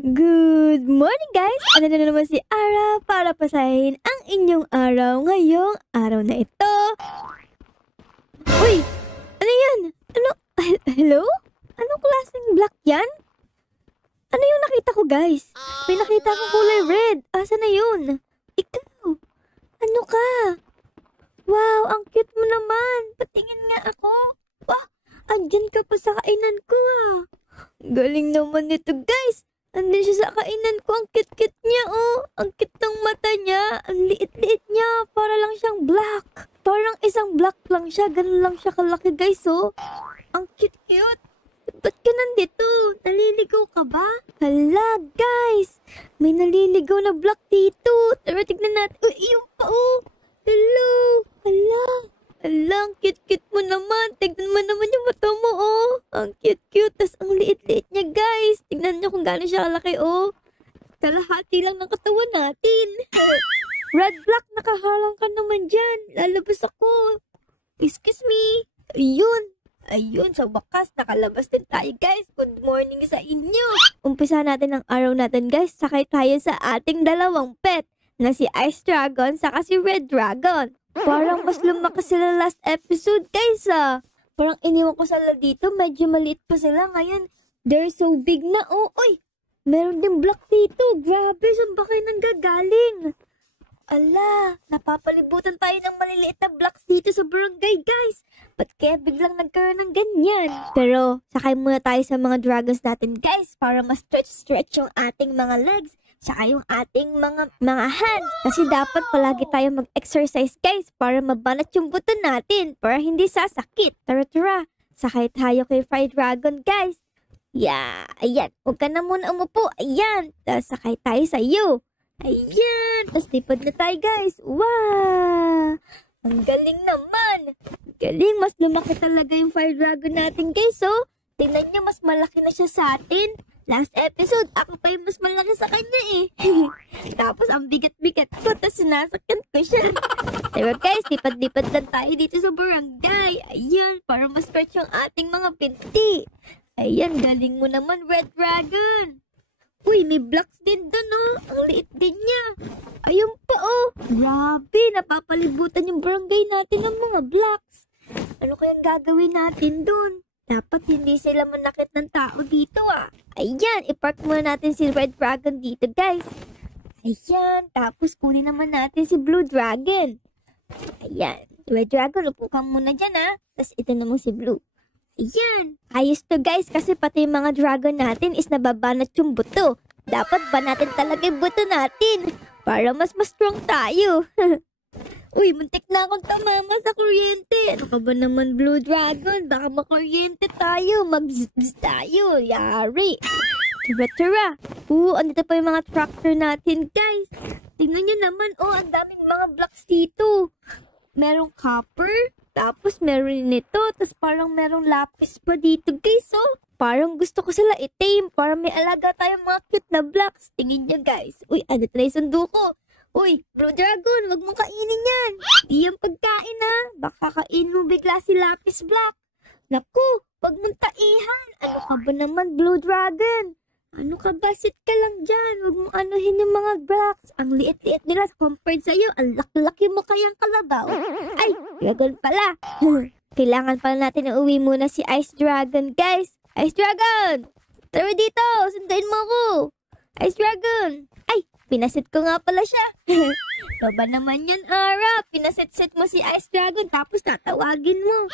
Good morning guys! Ano na naman si Ara para pasahin ang inyong araw ngayong araw na ito. Uy! Ano yan? Hello? Anong klaseng black yan? Ano yung nakita ko guys? May nakita akong kulay red. Asa na yun? Ikaw! Ano ka? Wow! Ang cute mo naman! Patingin nga ako! Wah! Andyan ka pa sa kainan ko ah! Galing naman nito guys! Andun siya sa kainan ko. Ang cute-cute niya, oh. Ang cute ng mata niya. Ang liit-liit niya. Para lang siyang black. Parang isang black lang siya. Ganun lang siya kalaki, guys, oh. Ang cute-cute. Ba't ka nandito? Naliligaw ka ba? Hala, guys. May naliligaw na black dito. Tara, tignan natin. Uy, yung pa, oh. Hello. Hala. Hala, ang cute-cute mo naman. Tignan mo naman yung mata mo, oh. Ang cute-cute. Tas ang liit-liit niya, guys. Tignan niyo kung gaano siya kalaki, oh. Kalahati lang ng katawan natin. Red black, nakaharang ka naman dyan. Lalabas ako. Excuse me. Ayun. Ayun, sa wakas, nakalabas din tayo, guys. Good morning sa inyo. Umpisa natin ang araw natin, guys. Sakay tayo sa ating dalawang pet na si Ice Dragon saka si Red Dragon. Parang mas lumaki sila last episode, guys, ah. Parang iniwan ko sila dito. Medyo maliit pa sila. Ngayon, they're so big na. Oh, oy! Meron din black dito. Grabe, saan ba kayo nanggagaling? Ala, napapalibutan tayo ng maliliit na blocks dito sa barangay, guys. Ba't kaya biglang nagkaroon ng ganyan? Pero, sakay muna tayo sa mga dragons natin, guys, para mas stretch yung ating mga legs. Saka yung ating mga hands. Kasi dapat palagi tayo mag-exercise, guys, para mabanat yung buto natin, para hindi sasakit. Tara, sakay tayo kay Fire Dragon, guys. Yeah, ayan. Huwag ka na muna umupo. Ayan. Tapos sakay tayo sa iyo. Ayan. Tapos lipad na tayo, guys. Wow! Ang galing naman. Galing. Mas lumaki talaga yung Fire Dragon natin, guys, oh. Tingnan nyo, mas malaki na siya sa atin. Last episode, ako pa yung mas malaki sa kanya eh. Tapos ang bigat-bigat ko, tapos sinasakyan ko siya. Pero guys, lipad-lipad lang tayo dito sa barangay. Ayan, para ma-stretch yung ating mga pinti. Ayan, galing mo naman, Red Dragon. Uy, may blocks din doon, oh. Ang liit din niya. Ayun pa, oh. Grabe, napapalibutan yung barangay natin ng mga blocks. Ano kayang gagawin natin doon? Dapat hindi sila manakit ng tao dito, ah. Ayan, ipark muna natin si Red Dragon dito, guys. Ayan, tapos kunin naman natin si Blue Dragon. Ayan, Red Dragon, upo kang muna dyan, ah. Tapos ito naman si Blue. Ayan, ayos to, guys, kasi pati yung mga dragon natin is nababanat yung buto. Dapat banatin talaga yung buto natin para mas strong tayo. Uy, muntik na akong tumama sa kuryente. Ano ka ba naman, Blue Dragon? Baka makuryente tayo. Mag-zzz tayo. Yari. Tara. Andito pa yung mga tractor natin, guys. Tingnan nyo naman, ang daming mga blocks dito. Merong copper. Tapos meron nito. Tapos parang merong lapis pa dito, guys, oh. Parang gusto ko sila i-tame. Para may alaga tayong mga cute na blocks. Tingin nyo, guys. Uy, ano na yung sundo ko? Uy, Blue Dragon, wag mong kainin yan. Di yung pagkain, ha. Baka kain mo bigla si Lapis Black. Naku, wag mong taihan. Ano ka ba naman, Blue Dragon? Ano ka ba? Sit ka lang dyan. Wag mong anuhin yung mga blocks. Ang liit-liit nila compared sa'yo. Ang laki-laki mo kayang kalabaw. Ay, dragon pala. Kailangan pala natin na uwi muna si Ice Dragon, guys. Ice Dragon! Tara dito, sunduin mo ako. Ice Dragon! Ay, pinasit ko nga pala siya. Baba naman yan, Ara. Pinasit-sit mo si Ice Dragon tapos tatawagin mo.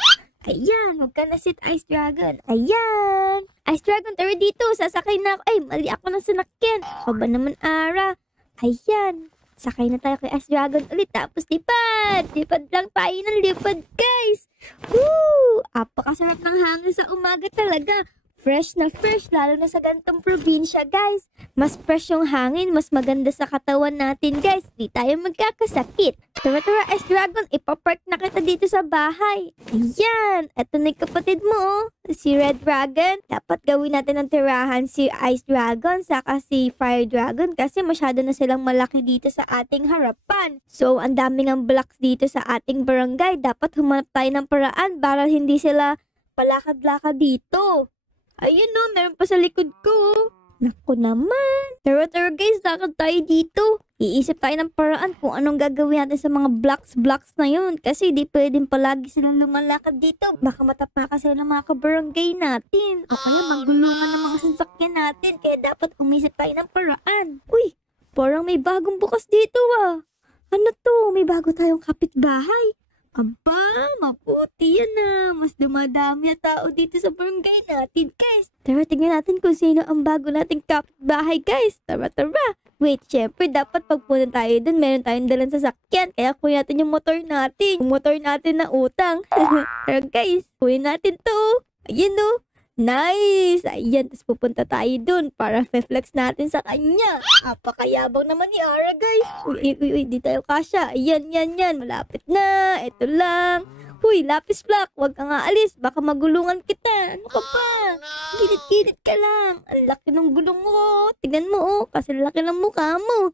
Ayan, huwag ka na sit, Ice Dragon. Ayan. Ice Dragon, tara dito. Sasakay na ako. Ay, mali ako ng sinakyan. Baba naman, Ara. Ayan. Sakay na tayo kay Ice Dragon ulit. Tapos lipad. Lipad lang tayo ng lipad, guys. Woo! Apakasarap ng hangin sa umaga talaga. Fresh na fresh, lalo na sa gantong probinsya, guys. Mas fresh yung hangin, mas maganda sa katawan natin, guys. Di tayo magkakasakit. Tara, Ice Dragon, ipapark na kita dito sa bahay. Ayan, eto na yung kapatid mo, si Red Dragon. Dapat gawin natin ng tirahan si Ice Dragon, saka si Fire Dragon, kasi masyado na silang malaki dito sa ating harapan. So, ang daming ang blocks dito sa ating barangay. Dapat humanap tayo ng paraan para hindi sila palakad-lakad dito. Ayun, no, meron pa sa likod ko. Naku naman. Tara guys, lakad tayo dito. Iisip tayo ng paraan kung anong gagawin natin sa mga blocks na yun. Kasi di pwedeng palagi silang lumalakad dito. Baka matapakan sila ng mga kabarangay natin. O kaya magulungan ng mga sasakyan natin. Kaya dapat umisip tayo ng paraan. Uy, parang may bagong bukas dito ah. Ano to? May bago tayong kapitbahay. Aba, maputi yan na. Mas dumadami ang tao dito sa barangay natin, guys. Tara, tingnan natin kung sino ang bago nating kapitbahay, guys. Tara. Wait, syempre, dapat pagpunta tayo dun, meron tayong dalang sasakyan. Kaya kunin natin yung motor natin. Yung motor natin na utang. Tara, guys, kunin natin to. Ayun, no. Nice! Ayan, tapos pupunta tayo dun para flex natin sa kanya. Apakayabang naman ni Ara, guys. Uy, di tayo kasya. Ayan. Malapit na. Ito lang. Huy, lapis block. Huwag ka nga alis. Baka magulungan kita. Ano ka pa? Gilid-gilid ka lang. Ang laki ng gulong mo. Tignan mo, oh. Kasi laki ng mukha mo.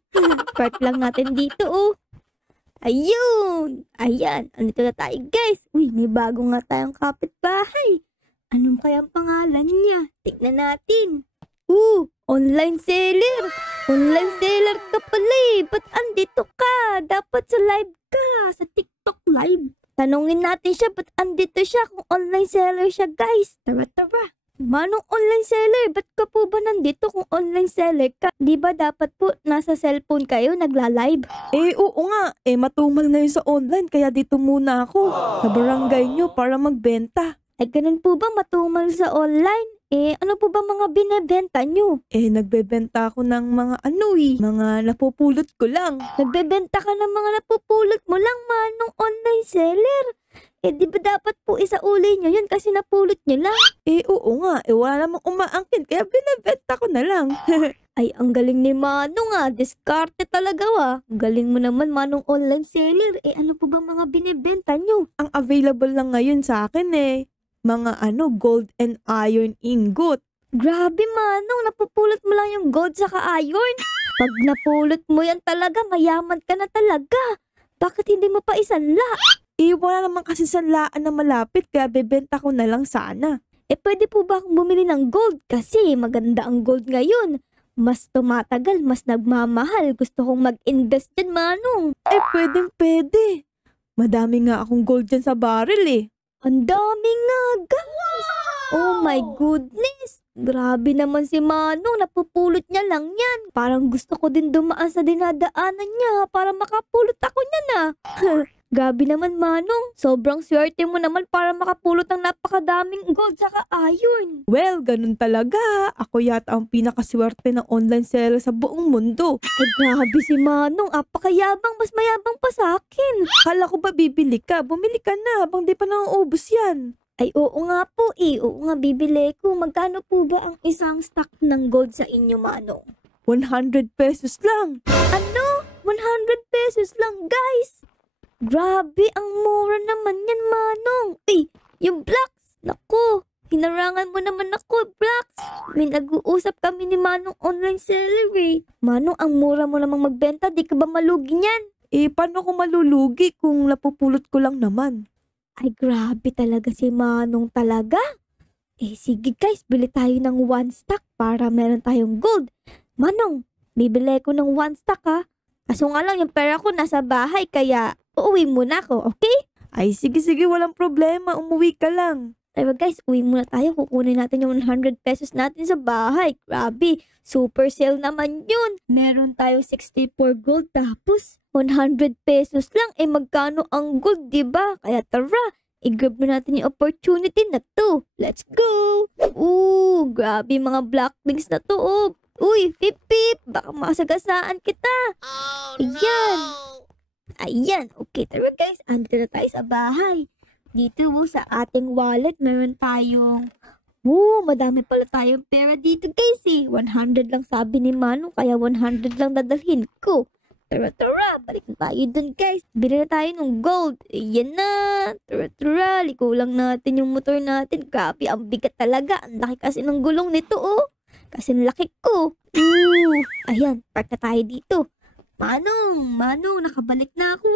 Part lang natin dito, oh. Ayun. Ayan. Andito na tayo, guys. Uy, may bago nga tayong kapitbahay. Anong kayang pangalan niya? Tignan natin. Online seller. Online seller ka pala eh. Ba't andito ka? Dapat sa live ka. Sa TikTok live. Tanungin natin siya ba't andito siya kung online seller siya, guys. Tara. Manong online seller? Ba't ka po ba nandito kung online seller ka? Di ba dapat po nasa cellphone kayo nagla-live? Oo nga. Matumal ngayon sa online kaya dito muna ako. Sa barangay nyo para magbenta. Ay, ganun po ba matumal sa online? Ano po ba mga binebenta nyo? Nagbebenta ako ng mga mga napupulot ko lang. Nagbebenta ka ng mga napupulot mo lang, manong online seller. Di ba dapat po isauli nyo yun kasi napulot nyo lang? Oo nga. Wala namang umaangkin kaya binebenta ko na lang. Ay, ang galing ni Manong ah. Diskarte talaga ah. Galing mo naman, Manong online seller. Ano po ba mga binebenta nyo? Ang available lang ngayon sa akin mga gold and iron ingot. Grabe, Manong. Napupulot mo lang yung gold saka iron. Pag napulot mo yan talaga, mayaman ka na talaga. Bakit hindi mo pa isanla? Wala naman kasi sanlaan na malapit kaya bebenta ko na lang sana. Pwede po ba akong bumili ng gold? Kasi maganda ang gold ngayon. Mas tumatagal, mas nagmamahal. Gusto kong mag-invest dyan, Manong. Pwede. Madami nga akong gold dyan sa barrel Ang dami nga, guys. Oh my goodness. Grabe naman si Manong. Napupulot niya lang yan. Parang gusto ko din dumaan sa dinadaanan niya para makapulot ako niyan Grabe naman, Manong. Sobrang swerte mo naman para makapulot ng napakadaming gold saka iron. Well, ganun talaga. Ako yata ang pinakaswerte ng online seller sa buong mundo. Grabe si Manong. Apakayabang. Mas mayabang pa sa akin. Kala ko ba bibili ka? Bumili ka na. Bang di pa nauubos yan. Oo nga po Oo nga, bibili ko. Magkano po ba ang isang stock ng gold sa inyo, Manong? 100 pesos lang. Ano? 100 pesos lang, guys? Grabe, ang mura naman yan, Manong. Yung blocks. Naku, hinarangan mo naman ako, blocks. May nag-uusap kami ni Manong online seller Manong, ang mura mo namang magbenta. Di ka ba malugi niyan? Paano ko malulugi kung napupulot ko lang naman? Ay, grabe talaga si Manong talaga. Sige guys, bili tayo ng 1 stock para meron tayong gold. Manong, bibili ko ng 1 stock Kaso nga lang yung pera ko nasa bahay kaya uuwi muna ako, okay? Ay, sige, walang problema. Umuwi ka lang. Diba guys, uwi muna tayo. Kukunin natin yung 100 pesos natin sa bahay. Grabe, super sale naman yun. Meron tayo 64 gold tapos 100 pesos lang. Magkano ang gold, diba? Kaya tara, i-grab na natin yung opportunity na to. Let's go! Grabe mga blackpings na to. Uy, pip pip, baka masagasaan kita. Ayan, okay, tara guys, andito na tayo sa bahay. Dito sa ating wallet, meron tayong, madami pala tayong pera dito guys 100 lang sabi ni Manong, kaya 100 lang dadalhin ko. Tara, balik na tayo dun guys. Bili na tayo ng gold. Ayan na. Tara, liko lang natin yung motor natin. Grabe, ang bigat talaga. Ang laki kasi ng gulong nito Kasi laki ko. Ayan, park na tayo dito. Manong, nakabalik na ako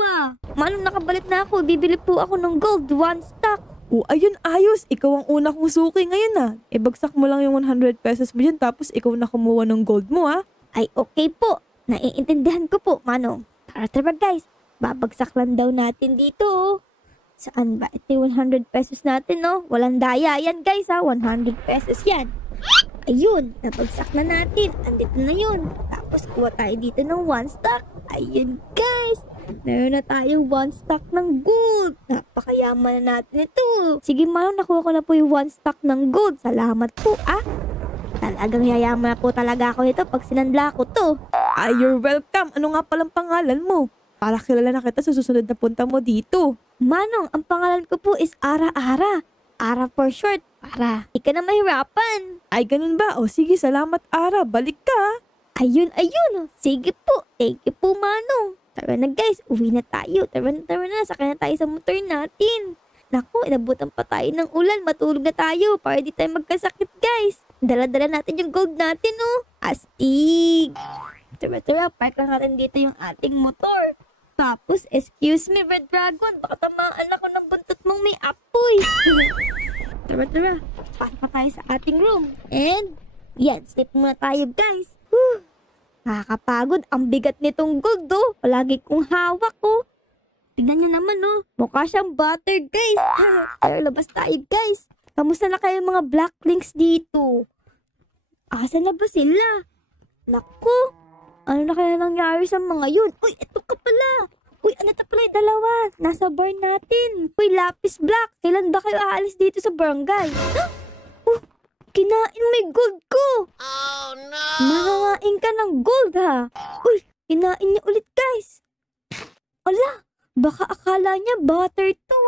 Manong, nakabalik na ako. Bibili po ako ng gold, 1 stock. Ayun, ayos. Ikaw ang una kong suki ngayon Ibagsak mo lang yung 100 pesos mo dyan tapos ikaw na kumuha ng gold mo Ay, okay po. Naiintindihan ko po, Manong. Tara guys. Babagsak lang daw natin dito. Saan ba? Ito yung 100 pesos natin, no? Walang daya yan, guys, 100 pesos yan. Ayun, nabagsak na natin. Andito na yun. Tapos kuha tayo dito ng 1 stack. Ayun, guys. Meron na tayong 1 stack ng gold. Napakayaman na natin ito. Sige, Manong, nakuha ko na po yung 1 stack ng gold. Salamat po, Talagang yayaman na po talaga ako nito pag sinandla ko to. You're welcome. Ano nga palang pangalan mo? Para kilala na kita sa susunod na punta mo dito. Manong, ang pangalan ko po is Ara-Ara. Ara for short. Para di ka na mahirapan. Ay, ganun ba? Sige, salamat, Ara. Balik ka. Ayun. Sige po. Thank you po, Manong. Tara na, guys. Uwi na tayo. Tara na. Sakay na tayo sa motor natin. Naku, inabutan pa tayo ng ulan. Matulog na tayo para di tayo magkasakit, guys. Dala-dala natin yung gold natin, Astig. Tara. Park lang natin dito yung ating motor. Tapos, excuse me, Red Dragon. Baka tamaan ako ng buntot mong may apoy. Tara. Pasok pa tayo sa ating room. And, yan. Sleep muna tayo, guys. Nakakapagod. Ang bigat nitong gold, Palagi kong hawak, Tignan nyo naman, Mukha siyang butter, guys. Pero labas tayo, guys. Kamusta na kayo mga black links dito? Asa na ba sila? Naku, ano na kaya nangyari sa mga yun? Uy, ito ka pala. Uy, ano ta pala yung dalawa? Nasa bar natin. Uy, Lapis Black. Kailan ba kayo aalis dito sa barangay? Kinain mo yung gold ko. Oh, no. Nangangain ka ng gold, Uy, kinain niya ulit, guys. Ala, baka akala niya butter to,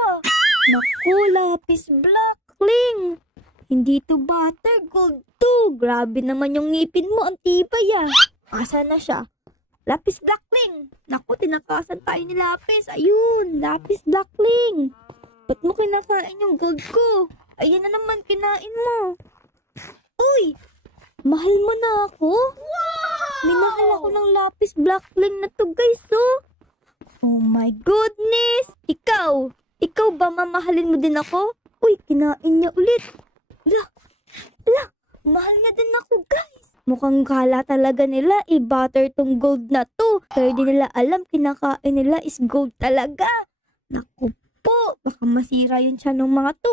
Naku, Lapis Black. Ling, hindi to butter, gold to. Grabe naman yung ngipin mo, ang tibay Asa na siya? Lapis Blackling. Naku, tinakasan tayo ni Lapis. Ayun, Lapis Blackling. Ba't mo kinakain yung gold ko? Ayun na naman, kinain mo. Uy, mahal mo na ako? Wow! Minahal ako ng Lapis Blackling na to, guys, Oh my goodness. Ikaw ba mamahalin mo din ako? Uy, kinain niya ulit. La, mahal niya din ako, guys. Mukhang kala talaga nila i-butter tong gold na to. Pero di nila alam, kinakain nila is gold talaga. Naku po, baka masira yun siya ng mga to,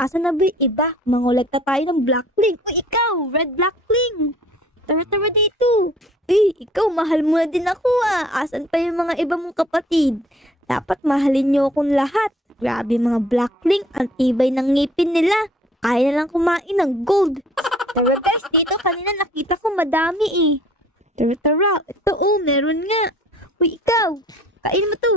Asa na ba yung iba? Mangolekta tayo ng Blackling. Uy, ikaw, Red Blackling. Tara dito. Ikaw, mahal mo na din ako, Asan pa yung mga iba mong kapatid? Dapat mahalin niyo akong lahat. Grabe mga Blackling, ang tibay ng ngipin nila. Kaya na lang kumain ng gold. Tara guys, dito kanina nakita ko madami Tara. Ito meron nga. Uy, ikaw. Kain mo to.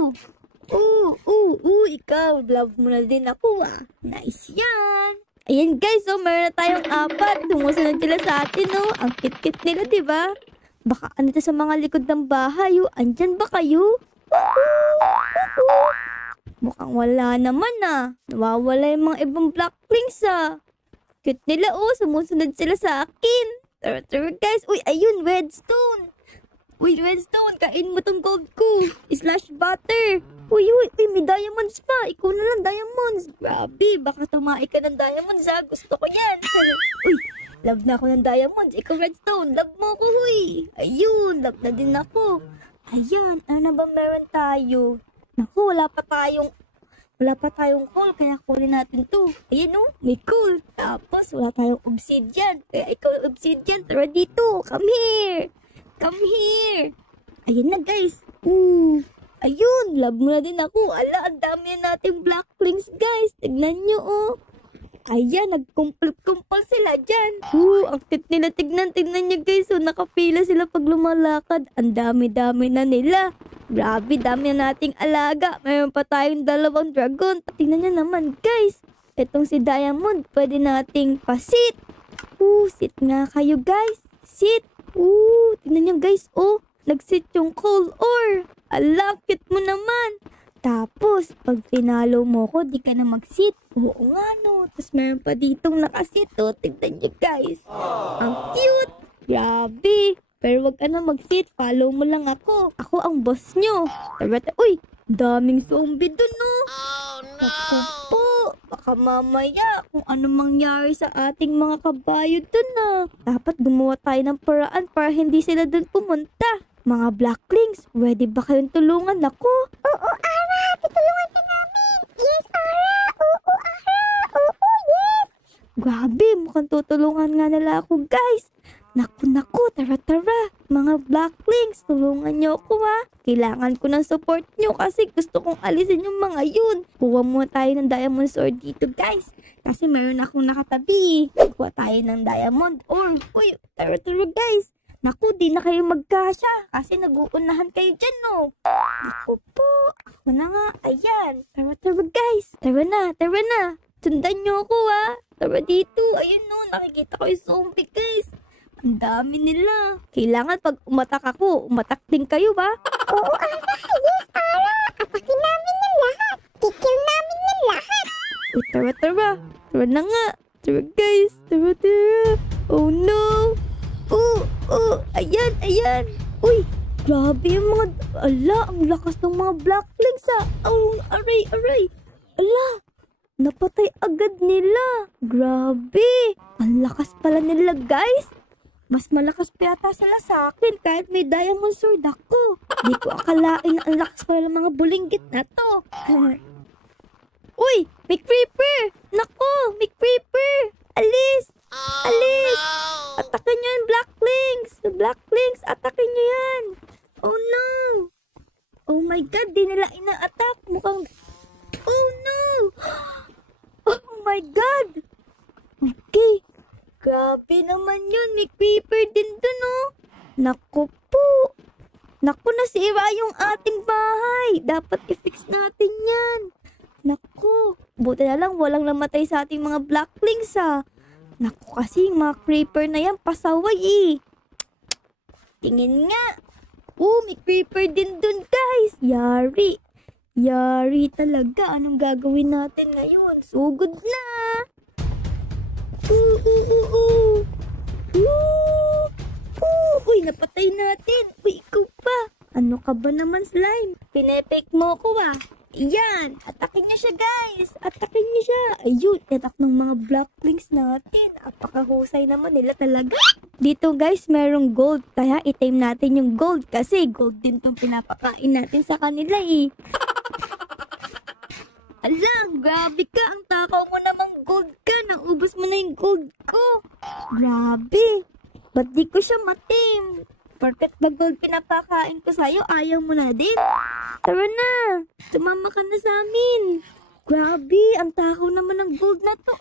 Ikaw. Love mo na din ako, Nice yan. Ayan guys, meron na tayong 4. Tumusunod sila sa atin, Ang kit-kit nila, diba? Baka ano to sa mga likod ng bahay, Andyan ba kayo? Mukhang wala naman, Nawawala yung mga ibang Blacklings, Cute nila, sumusunod sila sa akin. Tara, guys. Uy, ayun, redstone. Uy, redstone, kain mo tong gold ko. Slash butter. Uy, may diamonds pa. Ikaw na lang, diamonds. Grabe, baka tumai ka ng diamonds, Gusto ko yan. Uy, love na ako ng diamonds. Ikaw, redstone, love mo ko, huy. Ayun, love na din ako. Ayan, ano na ba meron tayo? Naku, wala pa tayong coal, kaya kunin natin to. Ayan may coal. Tapos, wala tayong obsidian. Kaya ikaw yung obsidian, tara dito. Come here. Ayan na, guys. Ayun, love mo na din ako. Ala, ang dami na nating Blacklings, guys. Tignan nyo, Ayan, nagkumpul sila dyan. Ang cute nila. Tignan nyo, guys. Nakapila sila pag lumalakad. Ang dami-dami na nila. Grabe, dami na nating alaga. Mayroon pa tayong 2 dragon. Tingnan nyo naman, guys. Itong si Diamond, pwede nating pasit. Sit nga kayo, guys. Sit. Tingnan nyo, guys. Nagsit yung coal ore. Ala, cute mo naman. Tapos, pag pinalo mo ko, di ka na mag-sit. Oo nga, Tapos meron pa ditong nakasit, Tignan nyo, guys. Ang cute. Grabe. Pero wag ka na mag-sit. Follow mo lang ako. Ako ang boss nyo. Uy, daming zombie dun, Oh, no. Ako po. Baka mamaya kung ano mangyari sa ating mga kabayo dun Dapat gumawa tayo ng paraan para hindi sila dun pumunta. Mga Blacklings, ready ba kayong tulungan ako? Oo, Ara! Tutulungan ka namin! Yes, Ara! Oo, Ara! Oo, yes! Grabe, mukhang tutulungan nga nila ako, guys. Naku, tara. Mga Blacklings, tulungan niyo ako Kailangan ko ng support niyo kasi gusto kong alisin yung mga yun. Kuha muna tayo ng diamond sword dito, guys. Kasi meron akong nakatabi. Kuha tayo ng diamond ore. Uy, tara, guys. Naku, di na kayo magkasya kasi nag-uunahan kayo dyan, no? Naku po, ako na nga. Ayan, tara, guys. Tara na. Sundan niyo ako, Tara dito. Ayun, no, nakikita ko yung zombie, guys. Ang dami nila. Kailangan pag umatak ako, umatak din kayo ba? Oo, Ara. Yes, Ara. Atakin namin ng lahat. Kikill namin ng lahat. Uy, tara. Tara na nga. Tara, guys. Tara. Oh, no. Ayan. Uy, grabe yung mga... Ala, ang lakas ng mga Blacklings, Oh, aray. Ala, napatay agad nila. Grabe. Ang lakas pala nila, guys. Mas malakas pa yata sila sa akin kahit may diamond sword ako. Di ko akalain na ang lakas pala ng mga bulinggit na to. Uy! May creeper! Naku! May creeper! Alis! Atakin nyo yung Blacklings! Blacklings, atakin nyo yan! Oh no! Oh my God! Di nila ina-attack! Mukhang... Oh no! Oh my God! Okay. Grabe naman yun. May creeper din dun, Naku po. Naku, nasira yung ating bahay. Dapat i-fix natin yan. Naku. Buti na lang walang namatay sa ating mga Blacklings, Naku, kasi yung mga creeper na yan, pasaway, Tingin nga. May creeper din dun, guys. Yari talaga. Anong gagawin natin ngayon? Sugod na. Uy, napatay natin. Uy, ikaw pa. Ano ka ba naman, slime? Pinepek mo ko, Ayan, atakin niyo siya, guys. Atakin niyo siya. Ayun, attack ng mga Blacklings natin. Apakahusay naman nila talaga. Dito, guys, merong gold. Kaya itime natin yung gold kasi gold din itong pinapakain natin sa kanila, Alang, grabe ka. Ang takaw mo namang gold ka. Naubos mo na yung gold ko. Grabe. Ba't di ko siya matim? Porket ba gold pinapakain ko sa'yo, ayaw mo na din? Tara na. Tumama ka na sa amin. Grabe, ang takaw naman ng gold na to,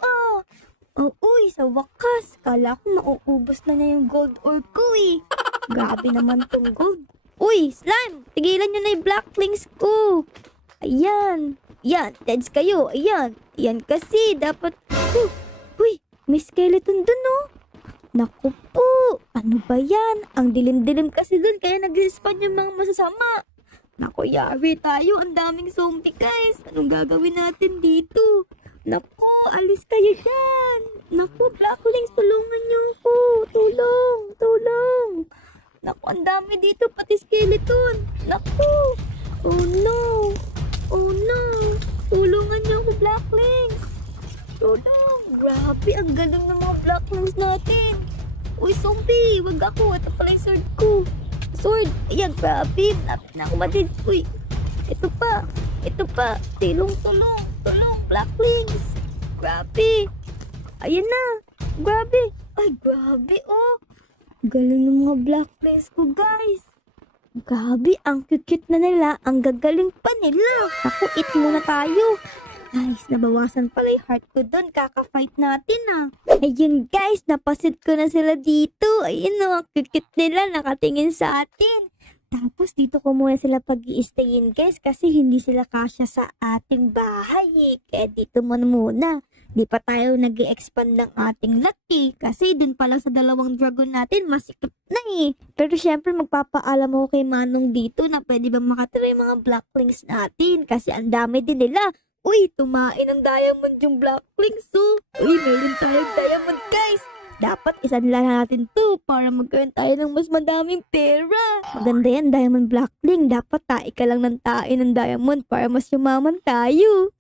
Uy, sa wakas. Kala ko mauubos na niya yung gold ore ko, Grabe naman tong gold. Uy, slime. Tigilan nyo na yung Blacklings ko. Ayan. Yan, deads kayo. Ayan. Yan kasi, dapat... Uy, may skeleton dun, Naku po. Ano ba yan? Ang dilim-dilim kasi dun, kaya nag-respawn yung mga masasama. Naku, yari tayo. Ang daming zombie, guys. Anong gagawin natin dito? Naku, alis kayo dyan. Naku, Blacklings, tulungan niyo ako. Tulong. Naku, ang dami dito, pati skeleton. Naku. Oh no. Tulungan niyo ako, Blacklings. Tulong. Grabe, ang galing ng mga Blacklings natin. Uy, zombie, wag ako. Ito pala yung sword ko. Sword. Ayan, grabe. Napit na ako matid. Uy, ito pa. Tulong, Blacklings. Grabe. Ayan na. Grabe. Ay, grabe, Galing ng mga Blacklings ko, guys. Grabe, ang cute na nila. Ang gagaling pa nila. Ako, eat muna tayo. Guys, nabawasan pala yung heart ko doon. Kaka-fight natin, Ayun, guys, napasit ko na sila dito. Ayun, ang cute nila. Nakatingin sa atin. Tapos, dito ko muna sila pag-i-stayin, guys. Kasi hindi sila kasya sa ating bahay, Kaya dito muna. Di pa tayo nag-i-expand ng ating lot, Kasi dun pa lang sa dalawang dragon natin, masikip na, Pero syempre, magpapaalam ako kay Manong dito na pwede ba makatira yung mga Blacklings natin. Kasi ang dami din nila. Uy, tumain ng diamond yung Blacklings, Uy, meron tayong diamond, guys. Dapat isanla natin to para magkaroon tayo ng mas madaming pera. Maganda yan, Diamond Blackling. Dapat tae ka lang ng tae ng diamond para mas yumaman tayo.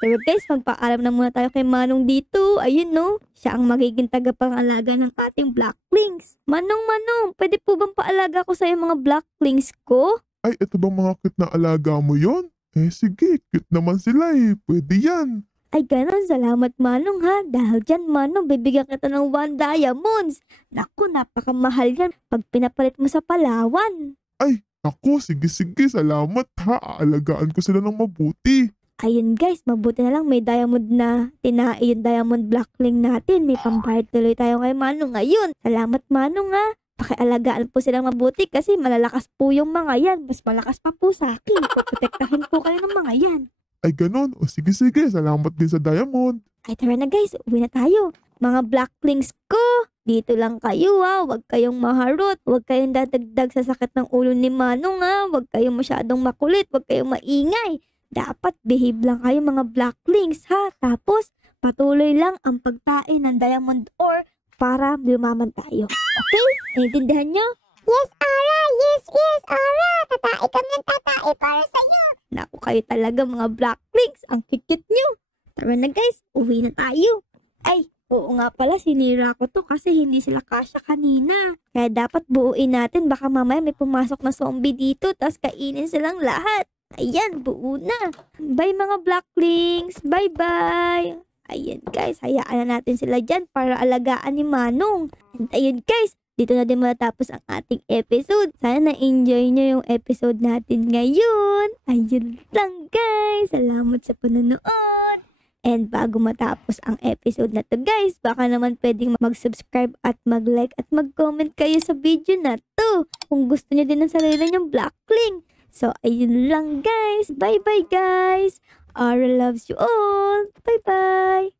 Pero guys, magpaalam na muna tayo kay Manong dito. Ayun no, siya ang magiging tagapangalaga ng ating Blacklings. Manong, pwede po bang paalaga ko sa iyo mga Blacklings ko? Ay, ito bang mga cute na alaga mo yon? Eh sige, cute naman sila eh. Pwede yan. Ay ganon, salamat Manong ha. Dahil dyan Manong, bibigyan kita ng 1 diamonds. Naku, napakamahal yan pag pinapalit mo sa Palawan. Ay, ako, sige, salamat ha. Aalagaan ko sila ng mabuti. Ayun guys, mabuti na lang may diamond na tinai yung Diamond Blackling natin. May pambayad tuloy tayo kay Manong ngayon. Salamat Manong ha. Pakialagaan po silang mabuti kasi malalakas po yung mga yan. Mas malakas pa po sa akin. Poprotektahin po kayo ng mga yan. Ay ganon, o sige, salamat din sa diamond. Ay tara na guys, uwi na tayo. Mga Blacklings ko, dito lang kayo ha. Huwag kayong maharot. Huwag kayong dadagdag sa sakit ng ulo ni Manong ha. Huwag kayong masyadong makulit. Huwag kayong maingay. Dapat behave lang kayo mga Blacklings ha. Tapos patuloy lang ang pagtain ng diamond ore para lumaman tayo. Okay? Naintindihan nyo? Yes, Ara! Yes, Ara! Tatae kami ng tatae para sa'yo! Naku kayo talaga mga Blacklings. Ang kikit nyo. Tara na guys, uwi na tayo. Ay, oo nga pala, sinira ko to kasi hindi sila kasya kanina. Kaya dapat buuin natin. Baka mamaya may pumasok na zombie dito tapos kainin silang lahat. Ayan, buo na. Bye mga Blacklings. Bye-bye. Ayan guys, hayaan na natin sila dyan para alagaan ni Manong. And ayun guys, dito na din matatapos ang ating episode. Sana na-enjoy nyo yung episode natin ngayon. Ayun lang guys. Salamat sa panonood. And bago matapos ang episode na to guys, baka naman pwedeng mag-subscribe at mag-like at mag-comment kayo sa video na to. Kung gusto nyo din ng sarili nyong Blackling. So, ayun lang guys. Bye-bye guys. Ara loves you all. Bye-bye.